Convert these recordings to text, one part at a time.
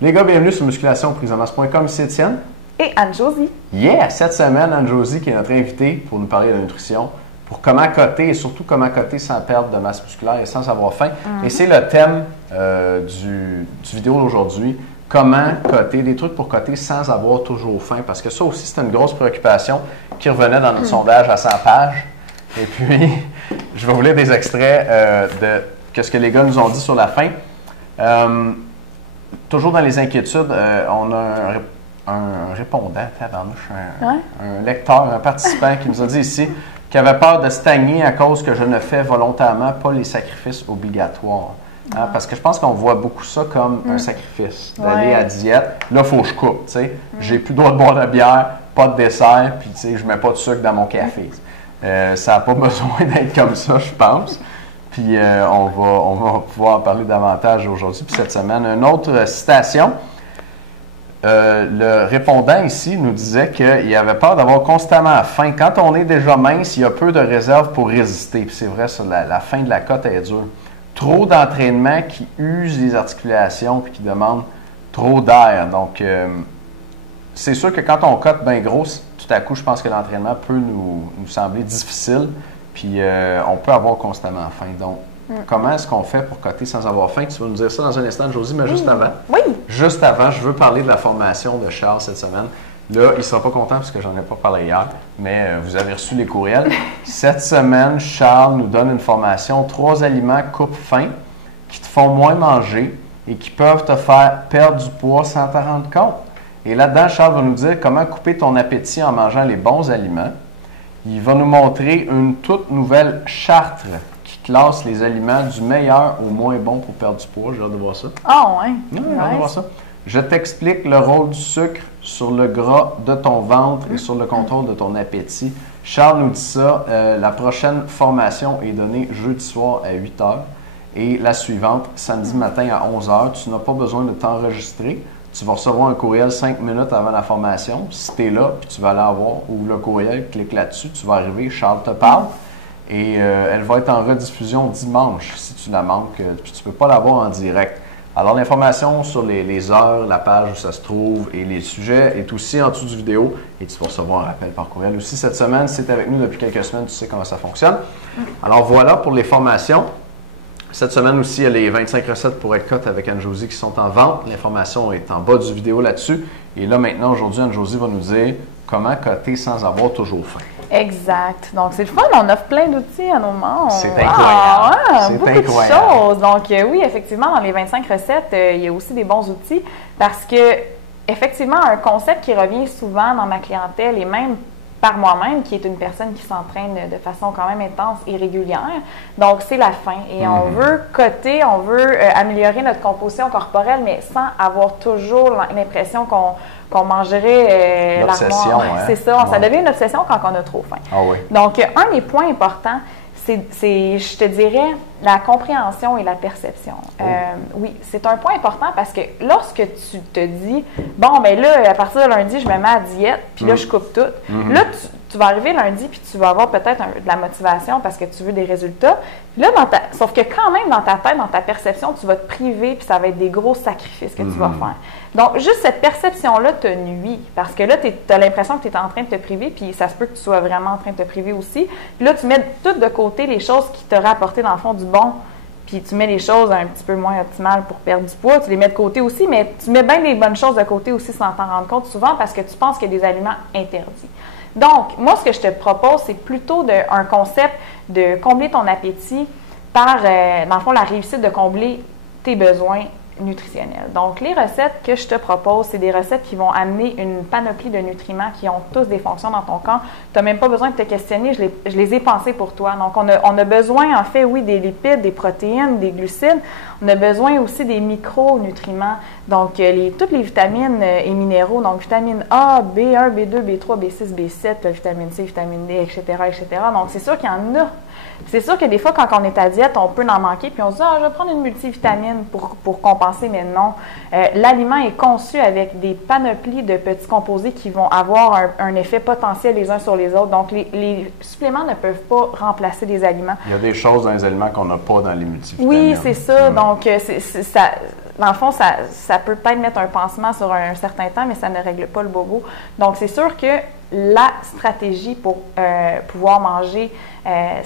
Les gars, bienvenue sur musculationprisonmasse.com, ici Étienne. Et Anne-Josie. Yeah! Cette semaine, Anne-Josie qui est notre invitée pour nous parler de la nutrition, pour comment coter et surtout comment coter sans perdre de masse musculaire et sans avoir faim. Et c'est le thème du vidéo d'aujourd'hui, comment coter, des trucs pour coter sans avoir toujours faim. Parce que ça aussi, c'était une grosse préoccupation qui revenait dans notre sondage à 100 pages. Et puis, je vais vous lire des extraits de ce que les gars nous ont dit sur la faim. Toujours dans les inquiétudes, on a un répondant, un lecteur, un participant qui nous a dit ici qu'il avait peur de stagner à cause que je ne fais volontairement pas les sacrifices obligatoires. Hein, parce que je pense qu'on voit beaucoup ça comme un sacrifice, d'aller à diète. Là, il faut que je coupe, tu sais. J'ai plus le droit de boire de bière, pas de dessert, puis tu sais, je mets pas de sucre dans mon café. Ça n'a pas besoin d'être comme ça, je pense. Puis on va pouvoir en parler davantage aujourd'hui. Puis cette semaine, une autre citation. Le répondant ici nous disait qu'il avait peur d'avoir constamment faim. Quand on est déjà mince, il y a peu de réserve pour résister. Puis c'est vrai, ça, la fin de la cote est dure. Trop d'entraînement qui use les articulations puis qui demande trop d'air. Donc, c'est sûr que quand on cote bien gros, tout à coup, je pense que l'entraînement peut nous sembler difficile. Puis, on peut avoir constamment faim. Donc, comment est-ce qu'on fait pour coter sans avoir faim? Tu vas nous dire ça dans un instant, Josie, mais juste avant. Oui. Juste avant, je veux parler de la formation de Charles cette semaine. Là, il ne sera pas content parce que j'en ai pas parlé hier, mais vous avez reçu les courriels. Cette semaine, Charles nous donne une formation 3 aliments coupe-faim qui te font moins manger et qui peuvent te faire perdre du poids sans t'en rendre compte. Et là-dedans, Charles va nous dire comment couper ton appétit en mangeant les bons aliments. Il va nous montrer une toute nouvelle charte qui classe les aliments du meilleur au moins bon pour perdre du poids. J'ai hâte de voir ça. Ah, ouais. J'ai hâte de voir ça. Je t'explique le rôle du sucre sur le gras de ton ventre et sur le contrôle de ton appétit. Charles nous dit ça. La prochaine formation est donnée jeudi soir à 8 h et la suivante, samedi matin à 11 h. Tu n'as pas besoin de t'enregistrer. Tu vas recevoir un courriel 5 minutes avant la formation. Si tu es là, puis tu vas l'avoir, ouvre le courriel, clique là-dessus, tu vas arriver, Charles te parle. Et elle va être en rediffusion dimanche si tu la manques, puis tu ne peux pas l'avoir en direct. Alors, l'information sur les heures, la page où ça se trouve et les sujets est aussi en dessous du vidéo et tu vas recevoir un rappel par courriel. Aussi, cette semaine, si tu es avec nous depuis quelques semaines, tu sais comment ça fonctionne. Alors, voilà pour les formations. Cette semaine aussi, il y a les 25 recettes pour être cote avec Anne-Josie qui sont en vente. L'information est en bas du vidéo là-dessus. Et là, maintenant, aujourd'hui, Anne-Josie va nous dire comment coter sans avoir toujours faim. Exact. Donc, c'est le fun. On offre plein d'outils à nos membres. C'est incroyable. C'est beaucoup incroyable. De choses. Donc, oui, effectivement, dans les 25 recettes, il y a aussi des bons outils parce que, effectivement, un concept qui revient souvent dans ma clientèle et même par moi-même, qui est une personne qui s'entraîne de façon quand même intense et régulière. Donc, c'est la faim. Et on veut coter, on veut améliorer notre composition corporelle, mais sans avoir toujours l'impression qu'on mangerait l'obsession, hein? C'est ça. Ça devient une obsession quand on a trop faim. Ah oui. Donc, un des points importants, c'est, je te dirais, la compréhension et la perception. Oui, c'est un point important parce que lorsque tu te dis, bon, ben là, à partir de lundi, je me mets à diète, puis là, je coupe tout. Là, tu vas arriver lundi, puis tu vas avoir peut-être de la motivation parce que tu veux des résultats. Puis là, sauf que quand même, dans ta tête, dans ta perception, tu vas te priver, puis ça va être des gros sacrifices que tu vas faire. Donc, juste cette perception-là te nuit parce que là, tu as l'impression que tu es en train de te priver, puis ça se peut que tu sois vraiment en train de te priver aussi. Puis là, tu mets tout de côté les choses qui t'auraient apporté, dans le fond, du bon, puis tu mets les choses un petit peu moins optimales pour perdre du poids, tu les mets de côté aussi, mais tu mets bien des bonnes choses de côté aussi sans t'en rendre compte souvent parce que tu penses qu'il y a des aliments interdits. Donc, moi, ce que je te propose, c'est plutôt un concept de combler ton appétit par, dans le fond, la réussite de combler tes besoins nutritionnels. Donc, les recettes que je te propose, c'est des recettes qui vont amener une panoplie de nutriments qui ont tous des fonctions dans ton corps. Tu n'as même pas besoin de te questionner, je les ai pensés pour toi. Donc, on a besoin, en fait, oui, des lipides, des protéines, des glucides. On a besoin aussi des micronutriments, donc toutes les vitamines et minéraux, donc vitamine A, B1, B2, B3, B6, B7, vitamine C, vitamine D, etc., etc. Donc, c'est sûr qu'il y en a. C'est sûr que des fois, quand on est à diète, on peut en manquer, puis on se dit « Ah, je vais prendre une multivitamine pour compenser », mais non. L'aliment est conçu avec des panoplies de petits composés qui vont avoir un effet potentiel les uns sur les autres. Donc, les suppléments ne peuvent pas remplacer les aliments. Il y a des choses dans les aliments qu'on n'a pas dans les multivitamines. Oui, c'est ça. Donc, dans le fond, ça peut peut-être mettre un pansement sur un certain temps, mais ça ne règle pas le bobo. Donc, c'est sûr que la stratégie pour pouvoir manger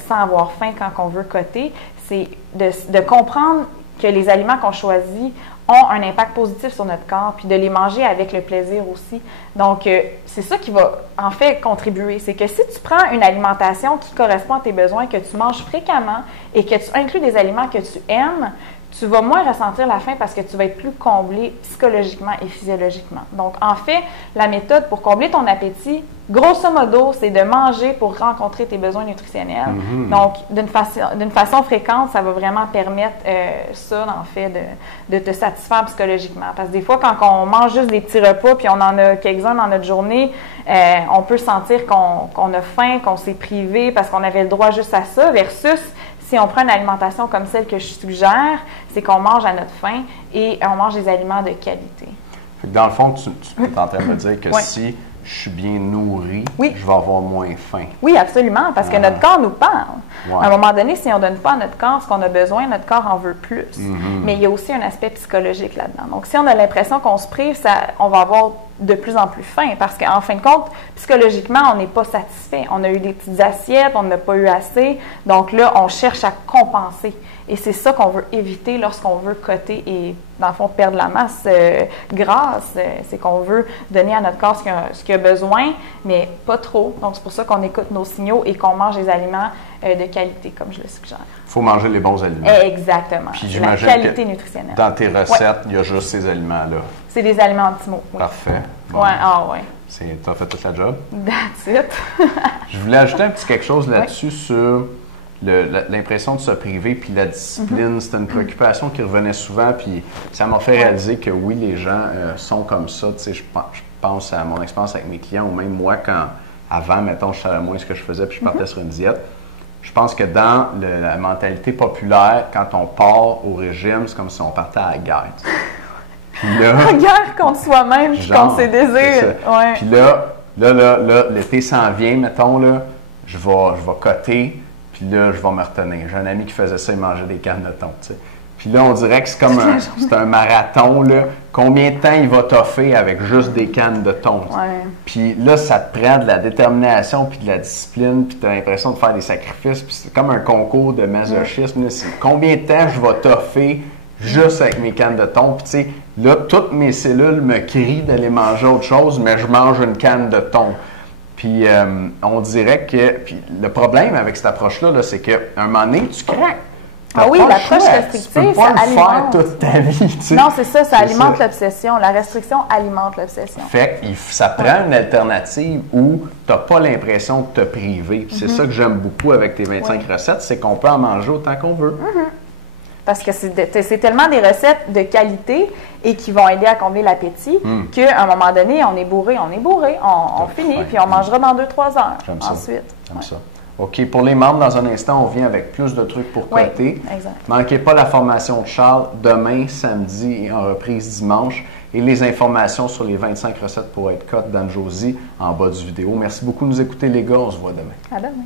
sans avoir faim quand on veut coter, c'est de comprendre que les aliments qu'on choisit ont un impact positif sur notre corps, puis de les manger avec le plaisir aussi. Donc, c'est ça qui va en fait contribuer. C'est que si tu prends une alimentation qui correspond à tes besoins, que tu manges fréquemment et que tu inclus des aliments que tu aimes, tu vas moins ressentir la faim parce que tu vas être plus comblé psychologiquement et physiologiquement. Donc, en fait, la méthode pour combler ton appétit, grosso modo, c'est de manger pour rencontrer tes besoins nutritionnels. Donc, d'une façon fréquente, ça va vraiment permettre ça, en fait, de te satisfaire psychologiquement. Parce que des fois, quand on mange juste des petits repas, puis on en a quelques-uns dans notre journée, on peut sentir qu'on a faim, qu'on s'est privé parce qu'on avait le droit juste à ça, versus si on prend une alimentation comme celle que je suggère, c'est qu'on mange à notre faim et on mange des aliments de qualité. Fait que dans le fond, tu es en train de me dire que si je suis bien nourri, je vais avoir moins faim. Oui, absolument, parce que notre corps nous parle. Ouais. À un moment donné, si on ne donne pas à notre corps ce qu'on a besoin, notre corps en veut plus. Mais il y a aussi un aspect psychologique là-dedans. Donc, si on a l'impression qu'on se prive, on va avoir de plus en plus faim parce qu'en fin de compte, psychologiquement, on n'est pas satisfait. On a eu des petites assiettes, on n'a pas eu assez. Donc là, on cherche à compenser. Et c'est ça qu'on veut éviter lorsqu'on veut coter et, dans le fond, perdre la masse grasse. C'est qu'on veut donner à notre corps ce qu'il a besoin, mais pas trop. Donc, c'est pour ça qu'on écoute nos signaux et qu'on mange des aliments de qualité, comme je le suggère. Il faut manger les bons aliments. Exactement. Puis la qualité nutritionnelle. Dans tes recettes, il y a juste ces aliments-là. C'est des aliments optimaux. Oui. Parfait. Bon. Ouais, ouais. Tu as fait toute la job? That's it. Je voulais ajouter un petit quelque chose là-dessus sur l'impression de se priver puis la discipline. C'était une préoccupation qui revenait souvent, puis ça m'a fait réaliser que oui, les gens sont comme ça. Tu sais, je pense à mon expérience avec mes clients, ou même moi, avant, mettons, je savais moins ce que je faisais puis je partais sur une diète. Je pense que dans la mentalité populaire, quand on part au régime, c'est comme si on partait à la guerre. Puis là, la guerre contre soi-même puis contre ses désirs. Ouais. Puis là, l'été s'en vient, mettons, là, je vais coter, puis là, je vais me retenir. J'ai un ami qui faisait ça, il mangeait des cannes de thon, tu sais. Puis là, on dirait que c'est comme un marathon, là. Combien de temps il va toffer avec juste des cannes de thon? Ouais. Puis là, ça te prend de la détermination, puis de la discipline, puis tu as l'impression de faire des sacrifices, puis c'est comme un concours de masochisme. Là, combien de temps je vais toffer juste avec mes cannes de thon? Puis tu sais, là, toutes mes cellules me crient d'aller manger autre chose, mais je mange une canne de thon. Puis on dirait que... Puis le problème avec cette approche-là, là, c'est qu'à un moment donné, tu craques. Ah oui, l'approche restrictive, ça alimente. Toute ta vie, tu sais. Non, c'est ça alimente l'obsession. La restriction alimente l'obsession. Fait que ça prend une alternative où tu n'as pas l'impression de te priver. Puis c'est ça que j'aime beaucoup avec tes 25 recettes, c'est qu'on peut en manger autant qu'on veut. Parce que c'est tellement des recettes de qualité et qui vont aider à combler l'appétit qu'à un moment donné, on est bourré, on finit, puis on mangera dans 2-3 heures. J'aime ça. Ensuite. J'aime ça. OK, pour les membres, dans un instant, on vient avec plus de trucs pour coter. Exact. Manquez pas la formation de Charles demain, samedi et en reprise dimanche. Et les informations sur les 25 recettes pour être cote d'Anne-Josie en bas du vidéo. Merci beaucoup de nous écouter, les gars. On se voit demain. À demain.